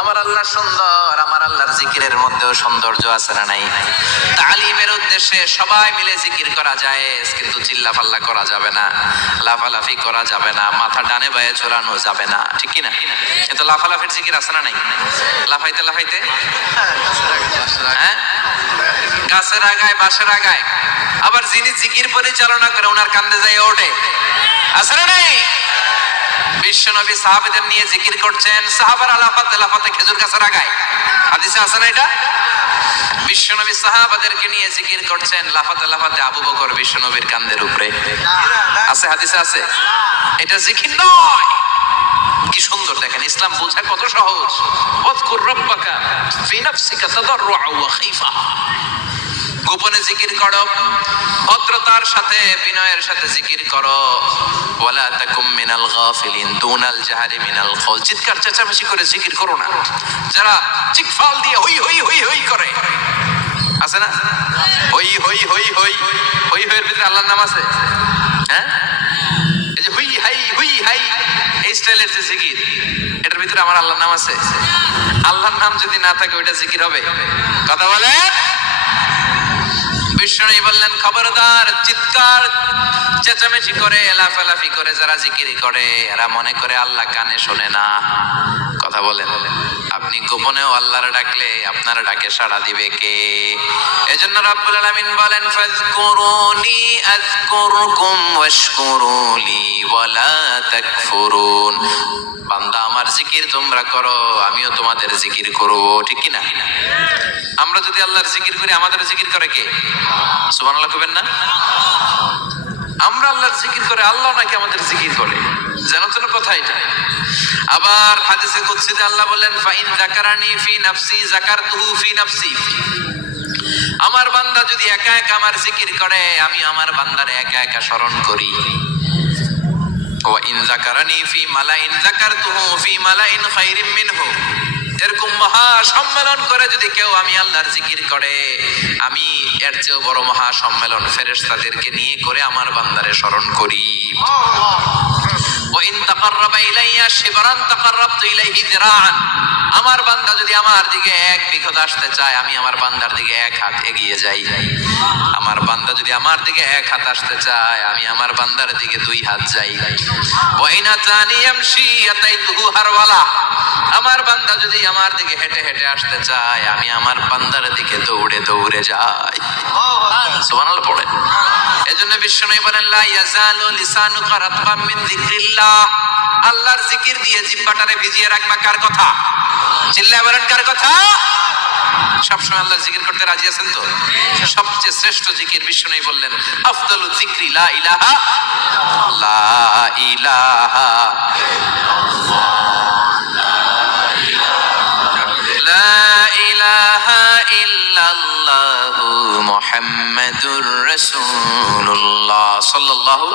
আমার আল্লাহ সুন্দর, আমার আল্লাহর জিকিরের মধ্যেও সৌন্দর্য আছে না নাই? তালিমের উদ্দেশ্যে সবাই মিলে জিকির করা যায়, কিন্তু চিল্লাফাল্লা করা যাবে না, লাফালাফি করা যাবে না, মাথা ডানে বায়ে ঝোলানো যাবে না, ঠিক কি না? কিন্তু লাফালাফির জিকির আছে না নাই? লাফাইতে লাফাইতে, হ্যাঁ, গাছের আগায় বাঁশের আগায়, আবার যিনি জিকির পরিচালনা করে ওনার কান্দে যায় ওঠে, আছে না নাই? বিশ্বনবী সাহাবাদের নিয়ে জিকির করছেন, সাহাবারা লাফাতে লাফাতে খেজুর গাছের আগায়, হাদিসে আছে না এটা? বিশ্বনবী সাহাবাদেরকে নিয়ে জিকির করছেন, লাফাতে লাফাতে আবু বকর বিশ্বনবীর কান্দের উপরে, আছে হাদিসে আছে? এটা জিকির নয়। কি সুন্দর দেখেন, ইসলাম বোঝা কত সহজ। ওয়াজকুর রাব্বাকা ফি নাফসিকা তাদাররুআ ওয়া খাইফা, গোপনে জিকির করো, ভদ্রতার সাথে বিনয়ের সাথে জিকির করো। ওয়ালা তাকুম মিনাল গাফিলিন দুনাল জাহরি মিনাল কওল, চিৎকার চেঁচামেচি করে জিকির করো না। যারা চিকফাল দিয়ে হই হই হই হই করে, আছে না? হই হই হই হই হই হইয়ের ভিতরে আল্লাহর নাম আছে, হ্যাঁ? এই যে হুই হাই হুই হাই এই স্টাইলের যে জিকির, এটার ভিতরে আমার আল্লাহর নাম আছে? আল্লাহর নাম যদি না থাকে ওইটা জিকির হবে? কথা বলে। বিষ্ণু বললেন খবরদার, চিৎকার চেঁচামেচি করে লাফালাফি করে যারা জিকির করে এরা মনে করে আল্লাহ কানে শোনে না। কথা বলেন। আপনি গোপনেও আল্লাহর ডাকলে আপনার ডাকে সাড়া দিবে কে? এজন্য রাব্বুল আলামিন বলেন ফাযকুরুনি আযকুরকুম ওয়াশকুরুলি ওয়ালা তাকফুরুন। বান্দা আমার জিকির তোমরা করো, আমিও তোমাদের জিকির করব, ঠিক কি না? আমরা যদি আল্লাহর জিকির করি, আমাদের জিকির করে কে? সুবহানাল্লাহ কইবেন না? আমরা আল্লাহর জিকির করে, আল্লাহ নাকি আমাদের জিকির করে, জানো তো কথা এটা? আবার হাদিসে কুদসিতে আল্লাহ বলেন ফাইন যাকারানি ফি নাফসি যাকারতুহু ফি নাফসি, আমার বান্দা যদি একা একা আমার জিকির করে, আমি আমার বান্দারে একা একা স্মরণ করি। ওয়া ইন যাকারানি ফি মালাইন যাকারতুহু ফি মালাইন খায়রিম মিনহু, এরকম মহা সম্মেলন করে যদি কেউ আমি আল্লাহর জিকির করে, আমি এর চেয়েও বড় মহা সম্মেলন ফেরেশতাদেরকে নিয়ে করে আমার বান্দারে স্মরণ করি। ওয়া ইন তাকাররাবা ইলাইয়া শিবরান তাকাররাবতু ইলাইহি যিরাআন, আমার বান্দা যদি আমার দিকে এক বিঘত আসতে চায়, আমি আমার বান্দার দিকে এক হাত এগিয়ে যাই। আমার বান্দা যদি আমার দিকে এক হাত আসতে চায়, আমি আমার বান্দার দিকে দুই হাত যাই। ওয়া ইন আতানি ইয়ামশি আতাইতুহু হারওয়ালা, আমার বান্দা যদি আমার দিকে হেঁটে হেঁটে আসতে চায়, আমি আমার বান্দার দিকে দৌড়ে দৌড়ে যাই। সুবহানাল্লাহ পড়েন। এজন্য বিশ্বনবী বলেন লা ইয়াজালু লিসানুকা রাতবাম মিন যিকরিল্লাহ, আল্লাহর জিকির দিয়ে জিহ্বাটারে ভিজিয়ে রাখবা। কার কথা? চিল্লায় বলেন কার কথা? সবসময় আল্লাহর জিকির করতে রাজি আছেন তো? সবচেয়ে শ্রেষ্ঠ জিকির বিশ্বনবী বললেন আফদালু যিকরি লা ইলাহা লা ইলাহা লা ইলাহা ইল্লাল্লাহু মুহাম্মাদুর রাসূলুল্লাহ সাল্লাল্লাহু।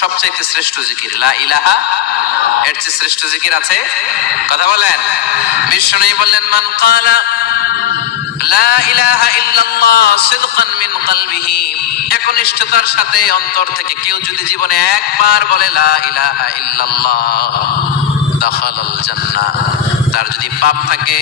সবচেয়ে শ্রেষ্ঠ জিকির লা ইলাহা, এর চেয়ে শ্রেষ্ঠ জিকির আছে? কথা বলেন। বিশ্বনবী বললেন মান ক্বালা লা ইলাহা ইল্লাল্লাহ সিদকান মিন কলবিহি, একনিষ্ঠতার সাথে অন্তর থেকে কেউ যদি জীবনে একবার বলে লা ইলাহা ইল্লাল্লাহ দাখালাল জান্নাহ, তার যদি পাপ থাকে,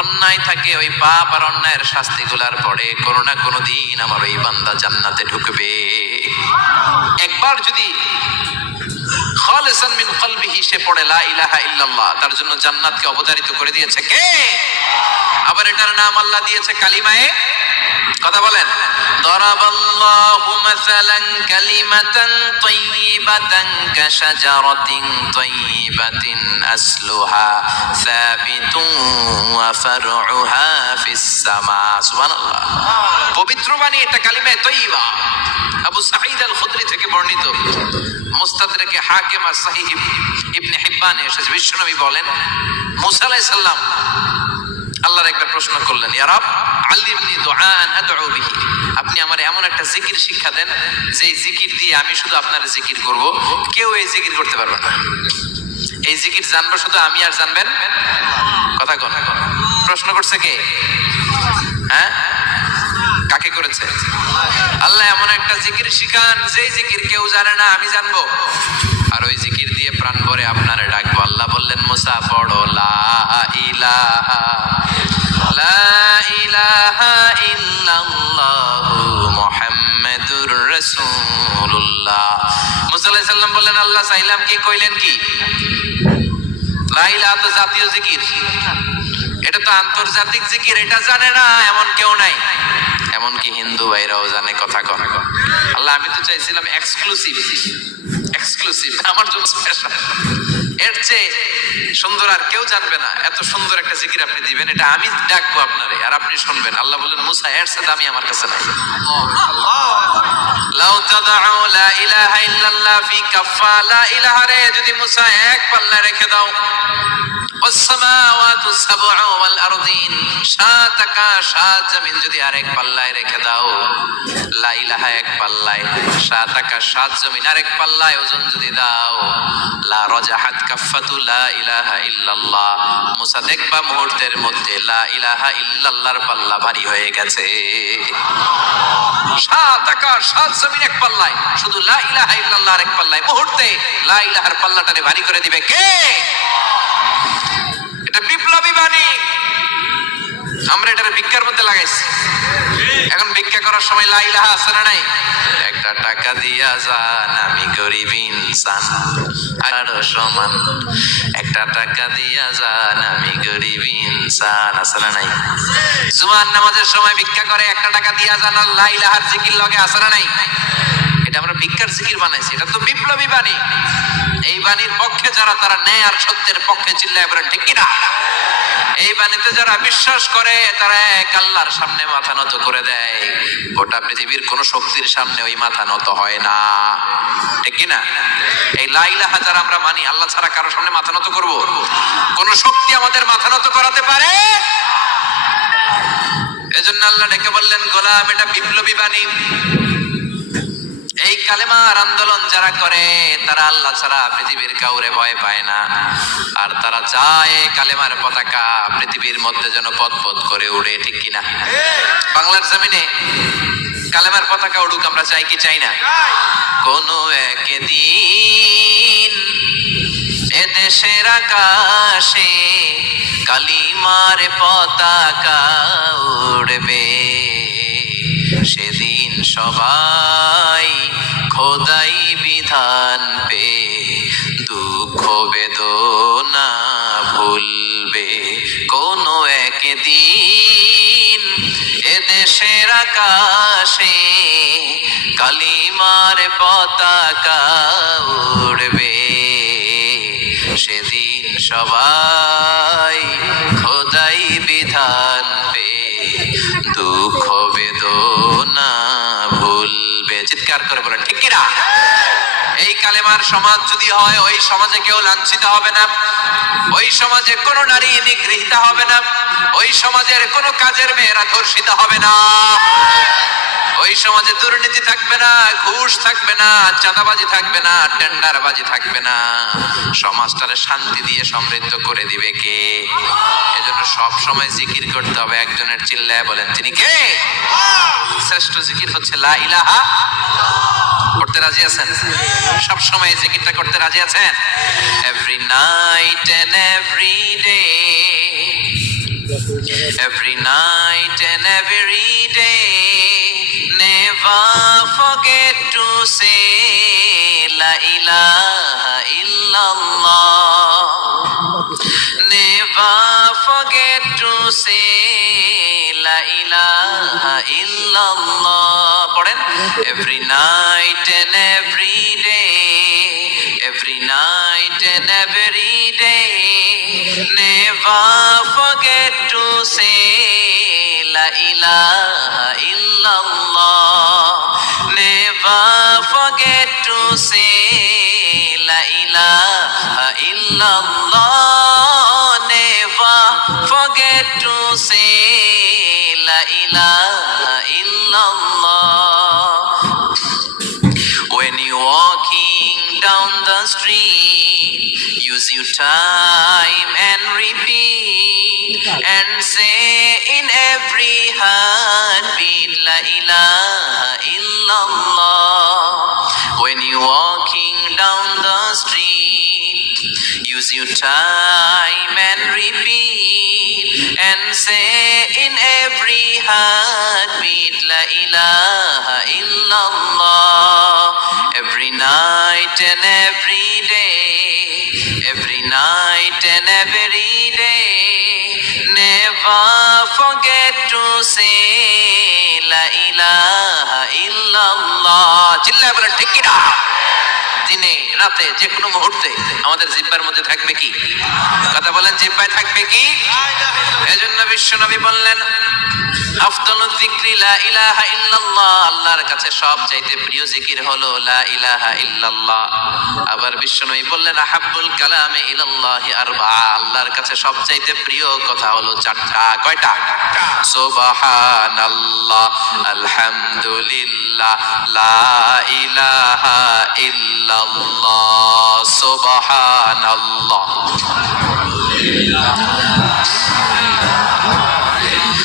অন্যায় থাকে, ওই পাপ আর অন্যায়ের শাস্তিগুলার পরে কোনো না কোনো দিন আমার ওই বান্দা জান্নাতে ঢুকবে। একবার যদি খালিসান মিন কলবিহি সে পড়ে লা ইলাহা ইল্লাল্লাহ, তার জন্য জান্নাতকে অবধারিত করে দিয়েছে কে? আবার এটার নাম আল্লাহ দিয়েছে কালিমায়ে। কথা বলেন। দরাবাল্লাহু মাসালান কালিমাতান তাইয়িবাতান কাশাজারাতিন তাইয়িবাতিন আসলুহা সাবিতুন ওয়া ফারউহা ফিস সামা। সুবহানাল্লাহ। পবিত্র বাণী এটা কালিমায়ে তাইয়িবা। আবু সাঈদ আল খুদরি থেকে বর্ণিত, মুস্তাদরাকে হাকিম আর সহিহ ইবনে হিব্বানে এসেছে, বিশ্বনবী বলেন মুসা আলাইহিস সালাম আল্লাহর একবার প্রশ্ন করলেন, ইয়া রাব আল্লিমনি দুআআন আদউ বিহি, আপনি আমার এমন একটা জিকির শিক্ষা দেন যে জিকির দিয়ে আমি শুধু আপনার জিকির করব, কেউ এই জিকির করতে পারবে না। এই জিকির জানবো শুধু আমি, আর জানবেন কথা কোন? প্রশ্ন করছে কে? হ্যাঁ, কাকে করেছে? আল্লাহ এমন একটা জিকির শিখান যে জিকির কেউ জানে না, আমি জানবো, আর ওই জিকির দিয়ে প্রাণ ভরে আপনারে ডাকবো। আল্লাহ বললেন মুসা পড়ো লা লা ইলাহা ইল্লাল্লাহু মুহাম্মাদুর রাসূলুল্লাহ। মুসা আলাইহিস সালাম বললেন আল্লাহ চাইলাম কি, কইলেন কি? লা ইলাহা তো জাতীয় জিকির, এটা তো আন্তর্জাতিক জিকির, এটা জানে না এমন কেউ নাই। এমনকি হিন্দু ভাইরাও জানে। কথা কন আল্লাহ, আমি তো চাইছিলাম এক্সক্লুসিভ, আমার জন্য স্পেশাল। এর চেয়ে সুন্দর আর কেউ জানবে না। এত সুন্দর একটা জিকির আপনি দিবেন, এটা আমি ডাকবো আপনারে আর আপনি শুনবেন। আল্লাহ বললেন মুসা এর সাথে আমি আমার কাছে নাই। লাউ তাদউ লা ইলাহা ইল্লাল্লাহ ফি কাফা, লা ইলাহা রে যদি মুসা এক পাল্লা রেখে দাও, والسماوات السبع والأرضين সাত আকাশ সাত জমিন যদি আরেক পাল্লায় রেখে দাও, লা ইলাহা এক পাল্লায়, সাত আকাশ সাত জমিন আরেক পাল্লায় ওজন যদি দাও, লা রাজাহাত কাফাতু লা ইলাহা ইল্লাল্লাহ, মুসা দেখবা মুহূর্তের মধ্যে লা ইলাহা ইল্লাল্লাহর পাল্লা ভারী হয়ে গেছে। সাত আকাশ সাত জমিন এক পাল্লায়, শুধু লা ইলাহা ইল্লাল্লাহর এক পাল্লায় মুহূর্তে লা ইলাহার পাল্লাটারে ভারী করে দিবে কে? বিপ্লবী বাণী। আমরা এটার ভিক্ষার মধ্যে লাগাইছি। এখন ভিক্ষা করার সময় লা ইলাহা আছে না নাই? একটা টাকা দিয়া যান আমি গরিব ইনসান আর সমান, একটা টাকা দিয়া যান আমি গরিব ইনসান, আছে না নাই? জুমার নামাজের সময় ভিক্ষা করে একটা টাকা দিয়া যান আর লা ইলাহার জিকির লগে, আছে না নাই? এটা আমরা ভিক্ষার জিকির বানাইছি। এটা তো বিপ্লবী বাণী। এই বাণীর পক্ষে যারা, তারা ন্যায় আর সত্যের পক্ষে চিল্লায় বলেন ঠিক কিনা? এই বাণীতে যারা বিশ্বাস করে তারা এক আল্লাহর সামনে মাথা নত করে দেয়। গোটা পৃথিবীর কোন শক্তির সামনে ওই মাথা নত হয় না, ঠিক কিনা? এই লা ইলাহা যারা আমরা মানি, আল্লাহ ছাড়া কারোর সামনে মাথা নত করব? কোন শক্তি আমাদের মাথা নত করাতে পারে? এজন্য আল্লাহ ডেকে বললেন গোলাম, এটা বিপ্লবী বাণী। এই কালেমার আন্দোলন যারা করে তারা আল্লাহ ছাড়া পৃথিবীর কাউরে ভয় পায় না। আর তারা চায় কালেমার পতাকা পৃথিবীর মধ্যে যেন পথ করে উড়ে, ঠিক কিনা? বাংলার জমিনে কালেমার পতাকা উড়ুক, আমরা চাই কি চাই না? কোন একদিন এদেশের আকাশে কালিমার পতাকা উড়বে, সেদিন সবাই খোদাই বিধান পে দুঃখ বেদনা ভুলবে। কোন একদিন এদেশের আকাশে কালিমার পতাকা উড়বে, সেদিন সবাই খোদাই বিধান পে দুঃখ বেদনা ভুলবে। চিৎকার করে বলেন ঠিক কিনা? এই কালেমার সমাজ যদি হয়, ওই সমাজে কেউ লাঞ্ছিত হবে না, ওই সমাজে কোনো নারী নিগৃহীত হবে না, ওই সমাজের কোনো কাজের মেয়েরা ধর্ষিত হবে না, ওই সমাজে দুর্নীতি থাকবে না, ঘুষ থাকবে না, চাঁদাবাজি থাকবে না, টেন্ডারবাজি থাকবে না। সমাজটারে শান্তি দিয়ে সমৃদ্ধ করে দিবে কে? এজন্য সব সময় জিকির করতে হবে একজনের, চিল্লায় বলেন তিনি কে? শ্রেষ্ঠ জিকির হচ্ছে লা ইলাহা। করতে রাজি আছেন? সব সময় জিকিরটা করতে রাজি আছেন? Every night and every day, every night and every day, never forget to say la ilaha illallah, never forget to say la ilaha illallah. পড়েন, every night and every day, every night and every day, never forget to say la ilaha illallah, never forget to say la ilaha illallah, never forget to say la ilaha illallah. When you walking down the street, use your time and repeat and say in every heartbeat la ilaha illallah. When you walking down the street, use your time and repeat and say in every heartbeat, La ilaha illallah. Every night and every day, every night and every day, never forget to say La ilaha illallah. চিল্লায় বলেন ঠিক কি না? দিনে রাতে যে কোনো মুহূর্তে আমাদের জিহ্বার মধ্যে থাকবে কি? কথা বলেন, জিহ্বায় থাকবে কি? এজন্য বিশ্বনবী বললেন আফদালুয যিকরি লা ইলাহা ইল্লাল্লাহ, আল্লাহর কাছে সবচাইতে প্রিয় জিকির হলো লা ইলাহা ইল্লাল্লাহ। আবার বিশ্বনবী বললেন আহাব্বুল কালামে ইলাল্লাহি আরবাআ, আল্লাহর কাছে সবচাইতে প্রিয় কথা হলো চারটা। কয়টা? সুবহানাল্লাহ, আলহামদুলিল্লাহ, লা ইলাহা ইল্লাল্লাহ। সুবহানাল্লাহ,